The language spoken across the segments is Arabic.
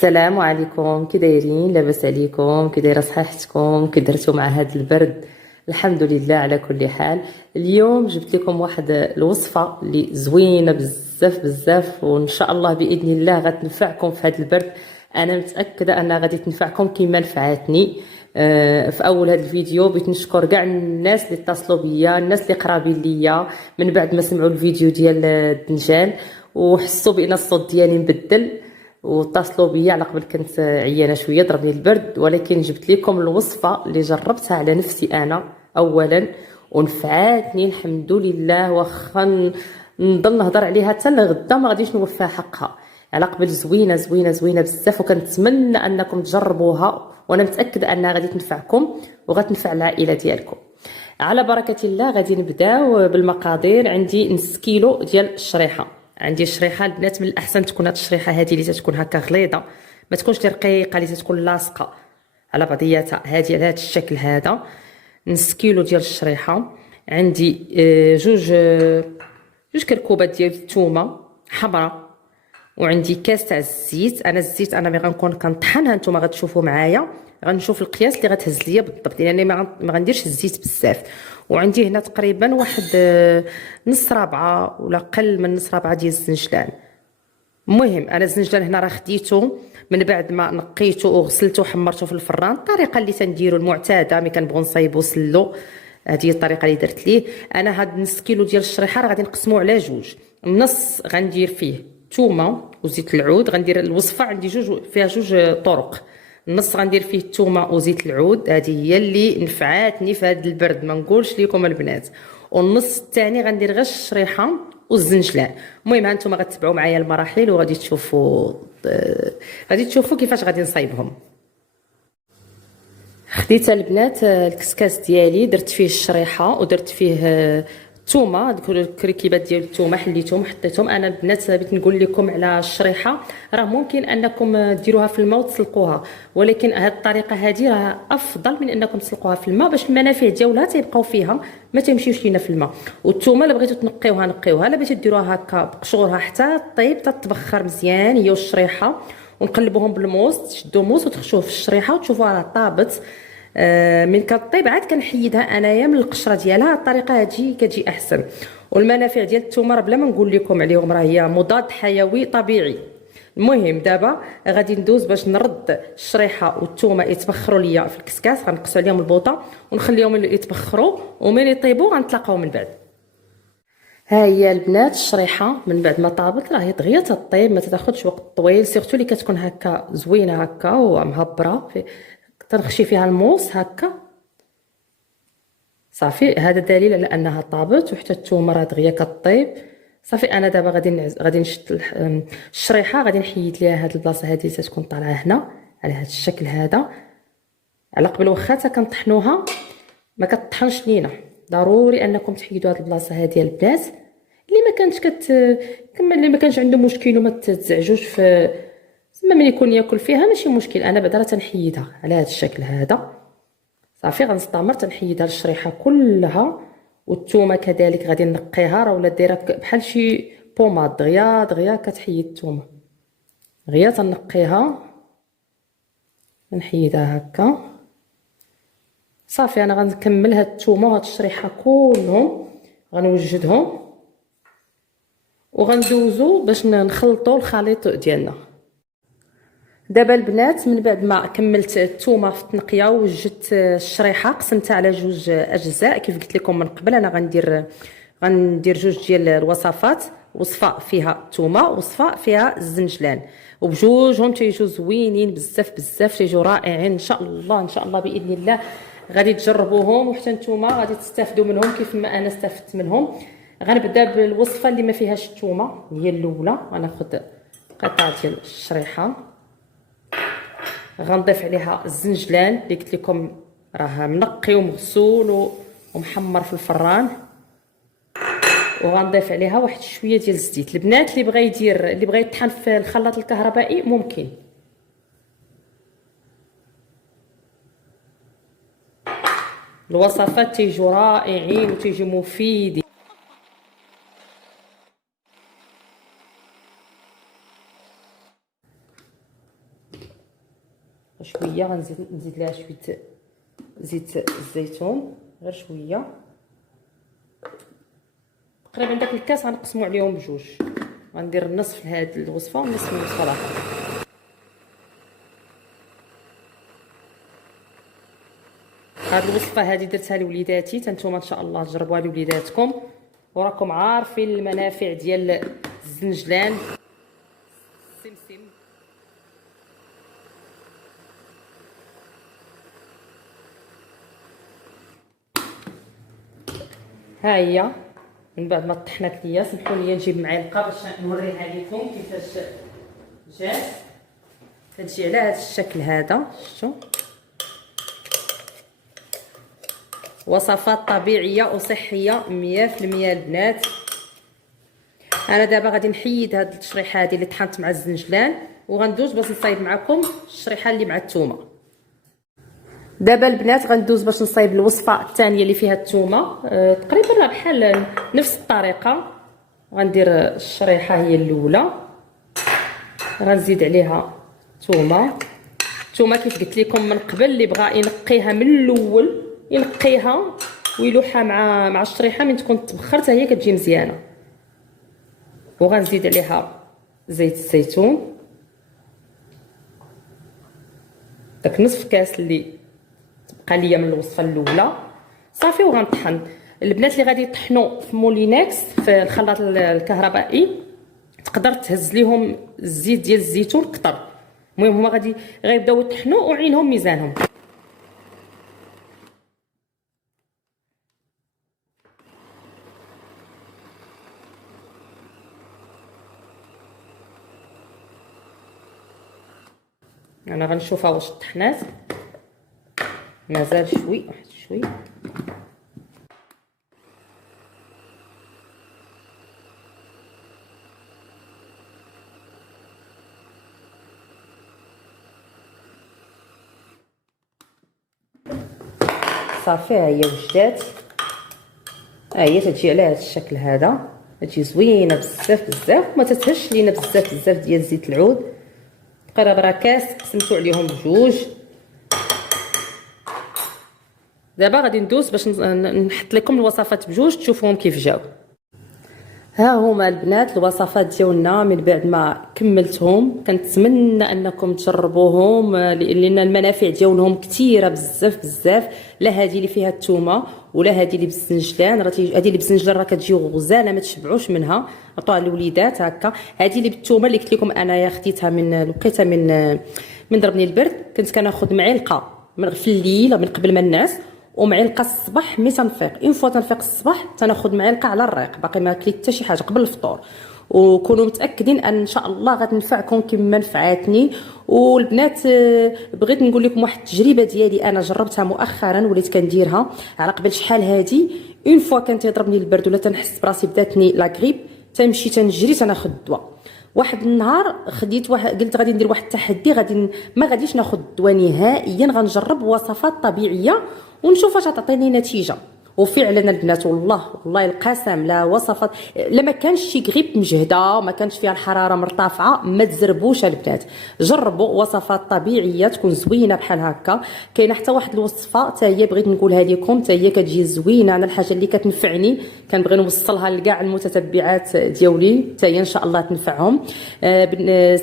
السلام عليكم، كي دايرين؟ لاباس عليكم؟ كي دايره صحيحتكم؟ كي درتو مع هذا البرد؟ الحمد لله على كل حال. اليوم جبت لكم واحد الوصفه اللي زوينه بزاف بزاف، وان شاء الله باذن الله غتنفعكم في هذا البرد. انا متاكده انها غادي تنفعكم كما نفعتني. في اول هذا الفيديو بغيت نشكر كاع الناس اللي اتصلوا بيا، الناس اللي قرابين ليا من بعد ما سمعوا الفيديو ديال الدنجال وحسوا بان الصوت ديالي مبدل، واتصلوا بيا على قبل كنت عيانه شويه ضربني البرد. ولكن جبت لكم الوصفه اللي جربتها على نفسي انا اولا ونفعاتني الحمد لله. واخا نضل نهضر عليها حتى لغدا ما غاديش نوفيها حقها. على قبل زوينه زوينه زوينه بزاف، وكنتمنى انكم تجربوها، وانا متاكده انها غادي تنفعكم وغتنفع العائله ديالكم. على بركه الله غادي نبداو بالمقادير. عندي نص كيلو ديال الشريحه. عندي الشريحه البنات من الاحسن تكون هاد الشريحه هذه اللي تتكون هكا غليظه، ما تكونش اللي رقيقه اللي تتكون لاصقه على بعضياتها، هذه على هذا الشكل هذا. نص كيلو ديال الشريحه. عندي جوج كركوبات ديال الثومه حمراء، وعندي كاس تاع الزيت. انا الزيت انا ملي غنكون كنطحنها نتوما غتشوفوا معايا، غنشوف القياس اللي غتهز ليا بالضبط، لانني ما غنديرش الزيت بزاف. وعندي هنا تقريبا واحد نص رابعه ولا قل من نص رابعه ديال الزنجلان. المهم انا الزنجلان هنا راه خديته من بعد ما نقيته وغسلته وحمرته في الفران، الطريقه اللي تنديرو المعتاده ملي كنبغيو نصايبو سلو. هذه هي الطريقه اللي درت ليه. انا هاد نص كيلو ديال الشريحه راه غادي نقسمو على جوج. النص غندير فيه ثومه وزيت العود. غندير الوصفه عندي جوج فيها جوج طرق. النص غندير فيه الثومه وزيت العود، هذه هي اللي نفعاتني في هذا البرد ما نقولش لكم البنات. والنص الثاني غندير غير الشريحه والزنجلان. المهم هانتوما غتبعوا معايا المراحل وغادي تشوفوا كيفاش غادي نصايبهم. خديت البنات الكسكاس ديالي، درت فيه الشريحه ودرت فيه الثومه، هذوك الكركيبات ديال الثومه حليتهم حطيتهم. انا البنات بغيت نقول لكم على الشريحه، راه ممكن انكم ديروها في الماء وتسلقوها، ولكن هذه الطريقه هذه راه افضل من انكم تسلقوها في الماء، باش المنافع ديالها تيبقاو فيها ما تمشيوش لينا في الماء. والثومه الا بغيتو تنقيوها نقيوها، الا بغيتو ديروها هكا بقشورها حتى طيب تتبخر مزيان هي والشريحه، ونقلبوهم بالموس، تشدو موس وتخشوه في الشريحه وتشوفوها راه طابت. من كطيب عاد كنحيدها انايا من القشره ديالها. الطريقه هذه كتجي احسن. والمنافع ديال الثومه بلا ما نقول لكم عليهم، راه هي مضاد حيوي طبيعي. المهم دابا غادي ندوز باش نرد الشريحه والثومه يتبخروا ليا في الكسكاس. غنقص عليهم البوطه ونخليهم يتبخروا، ومن يطيبوا غنتلاقاو من بعد. ها هي البنات الشريحه من بعد ما طابت راهي دغيا تطيب، ما تاخذش وقت طويل، سيرتو اللي كتكون هكا زوينه هكا ومهبره تنخشي فيها الموس هكا صافي. هذا دليل على انها طابت، وحتى الثومه راه دغيا كطيب صافي. انا دابا غادي نشد الشريحه، غادي نحيد ليها هاد البلاصه هذه تتكون طالعه هنا على هذا الشكل هذا. على قبل واخا حتى كنطحنوها ما كطحنش لينا، ضروري انكم تحيدوا هاد البلاصه هذه البنات. اللي ما كانش كما اللي ما كانش عنده مشكل وما تزعجوش في زعما ملي يكون ياكل فيها ماشي مشكل. انا بعدا راه تنحيدها على هذا الشكل هذا صافي. غنستمر تنحيدها الشريحه كلها، والثومه كذلك غادي نقيها، راه ولات دايره بحال شي بوماد دغيا دغيا كتحيد الثومه دغيا تنقيها نحيدها هكا صافي. انا غنكمل هاد الثومه وهاد الشريحه كلهم غنوجدهم وغندوزو باش نخلطوا الخليط ديالنا. دابا البنات من بعد ما كملت الثومه في التنقيه ووجدت الشريحه قسمتها على جوج اجزاء كيف قلت لكم من قبل. انا غندير جوج ديال الوصفات، وصفه فيها الثومه وصفه فيها الزنجلان، وبجوجهم تيجوا زوينين بزاف بزاف، تيجوا رائعين ان شاء الله. ان شاء الله باذن الله غادي تجربوهم وحتى نتوما غادي تستافدوا منهم كيف ما انا استفدت منهم. غنبدا بالوصفه اللي ما فيهاش الثومه، هي الاولى. غناخذ قطعه ديال الشريحه، غنضيف عليها الزنجلان اللي قلت لكم راه منقي ومغسول ومحمر في الفران، وغنضيف عليها واحد شويه ديال الزيت. البنات اللي بغى يطحن في الخلاط الكهربائي ممكن. الوصفات تيجوا رائعين وتيجوا مفيدين. شويه نزيد لها شويه زيت الزيتون، غير شويه، تقريبا داك الكاس غنقسمو عليهم بجوج، غندير النصف لهاد الوصفه والنصف للوصفه الاخرى. هاد الوصفه هادي درتها لوليداتي، نتوما ان شاء الله تجربوها لوليداتكم، وراكم عارفين المنافع ديال الزنجلان السمسم. ها هي من بعد ما طحنات ليا، سمحوا لي نجيب معلقه باش نوريها لكم كيفاش جات. كتجي على هذا الشكل هذا، شفتوا؟ وصفات طبيعيه وصحيه 100% البنات. انا دابا غادي نحيد هاد الشريحه هذه اللي طحنت مع الزنجلان، وغندوز باش نصايب معكم الشريحه اللي مع الثومه. دابا البنات غندوز باش نصايب الوصفه الثانيه اللي فيها الثومه، تقريبا بحال نفس الطريقه. غندير الشريحه هي الاولى، غنزيد عليها ثومه. الثومه كيف قلت لكم من قبل، اللي بغى ينقيها من الاول ينقيها ويلوحها مع الشريحه من تكون تبخرت، هي كتجي مزيانه. وغنزيد عليها زيت الزيتون، داك نصف كاس اللي بقى ليا من الوصفه الاولى صافي. وغنطحن. البنات اللي غادي يطحنوا في مولينكس في الخلاط الكهربائي تقدر تهز ليهم الزيت ديال الزيتون كتر. المهم هما غادي غيبداو يطحنوا وعينهم ميزانهم. انا غنشوفها واش طحنات، مازال شوي، واحد شوي. صافي ها هي وجدات، ها هي تجي على هذا الشكل هذا، تجي زوينه بزاف بزاف، وما تتهش لينا بزاف بزاف ديال زيت العود. تقريبا راه كاس قسمتو عليهم بجوج. دابا غادي ندوز باش نحط لكم الوصفات بجوج تشوفوهم كيف جاو. ها هما البنات الوصفات ديالنا من بعد ما كملتهم. كنتمنى انكم تجربوهم لان المنافع ديالهم كثيره بزاف بزاف. لا هذه اللي فيها الثومه ولا هذه اللي بالزنجلان، راه هذه اللي بالزنجلان راه كتجي غزاله ما تشبعوش منها، عطوها للوليدات هكا. هذه اللي بالثومه اللي قلت لكم انايا خديتها لقيتها من ضربني البرد. كنت كناخذ معلقه في الليل من قبل ما الناس، ومعلقه الصباح ملي تنفيق. اون فوا تنفيق الصباح تناخذ معلقه على الريق، باقي ما كليت حتى شي حاجه قبل الفطور. وكونوا متاكدين ان شاء الله غتنفعكم كما نفعتني. والبنات بغيت نقول لكم واحد التجربه ديالي انا جربتها مؤخرا وليت كنديرها على قبل شحال هادي. اون فوا كان تيضربني البرد ولا تنحس براسي بداتني لا غريب، تنمشي تنجري تناخذ الدواء. واحد النهار خديت قلت غادي ندير واحد التحدي، ما غاديش ناخذ الدواء نهائيا، غنجرب وصفات طبيعيه ونشوف واش غتعطيني نتيجه. وفعلا البنات والله القسم لا وصفات، لما كانش شي غريب مجهده ما كانش فيها الحراره مرتفعه، ما تزربوش البنات. جربوا وصفات طبيعيه تكون زوينه بحال هكا. كاينه حتى واحد الوصفه حتى هي بغيت نقولها لكم، حتى هي كتجي زوينه. انا الحاجه اللي كتنفعني كنبغي نوصلها لكاع المتتبعات ديالي حتى هي ان شاء الله تنفعهم.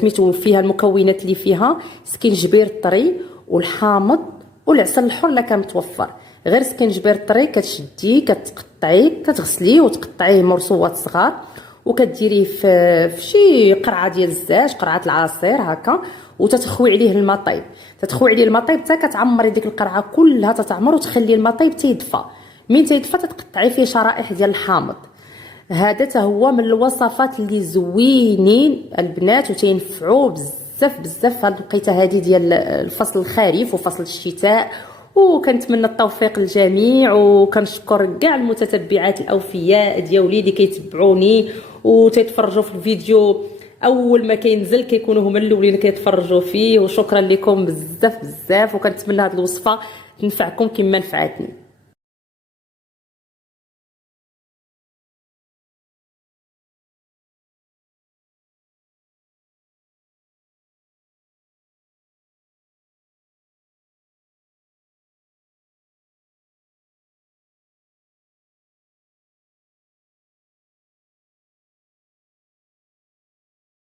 سميتو فيها المكونات اللي فيها سكينجبير الطري والحامض والعسل الحر لا كان متوفر. غير سكينجبير الطري كتشديه كتقطعيه كتغسليه وتقطعيه مرصوات صغار، وكديريه في شي قرعه ديال الزاج، قرعه العصير هكا، وتتخوي عليه الماء طيب. تتخوي عليه الماء طيب حتى كتعمري ديك القرعه كلها تتعمر، وتخلي الماء طيب تيدفى. من تيدفى تتقطعي فيه شرائح ديال الحامض. هذا تا هو من الوصفات اللي زوينين البنات وتينفعوا بزاف بزاف. هاد الوقيته هذه ديال الفصل الخريف وفصل الشتاء. وكنتمنى التوفيق للجميع، وكنشكر كاع المتتبعات الاوفياء ديالي اللي كيتبعوني وتيتفرجوا في الفيديو اول ما كينزل، كيكونوا هما الاولين كيتفرجوا فيه. وشكرا لكم بزاف بزاف، وكنتمنى هذه الوصفه تنفعكم كما نفعتني.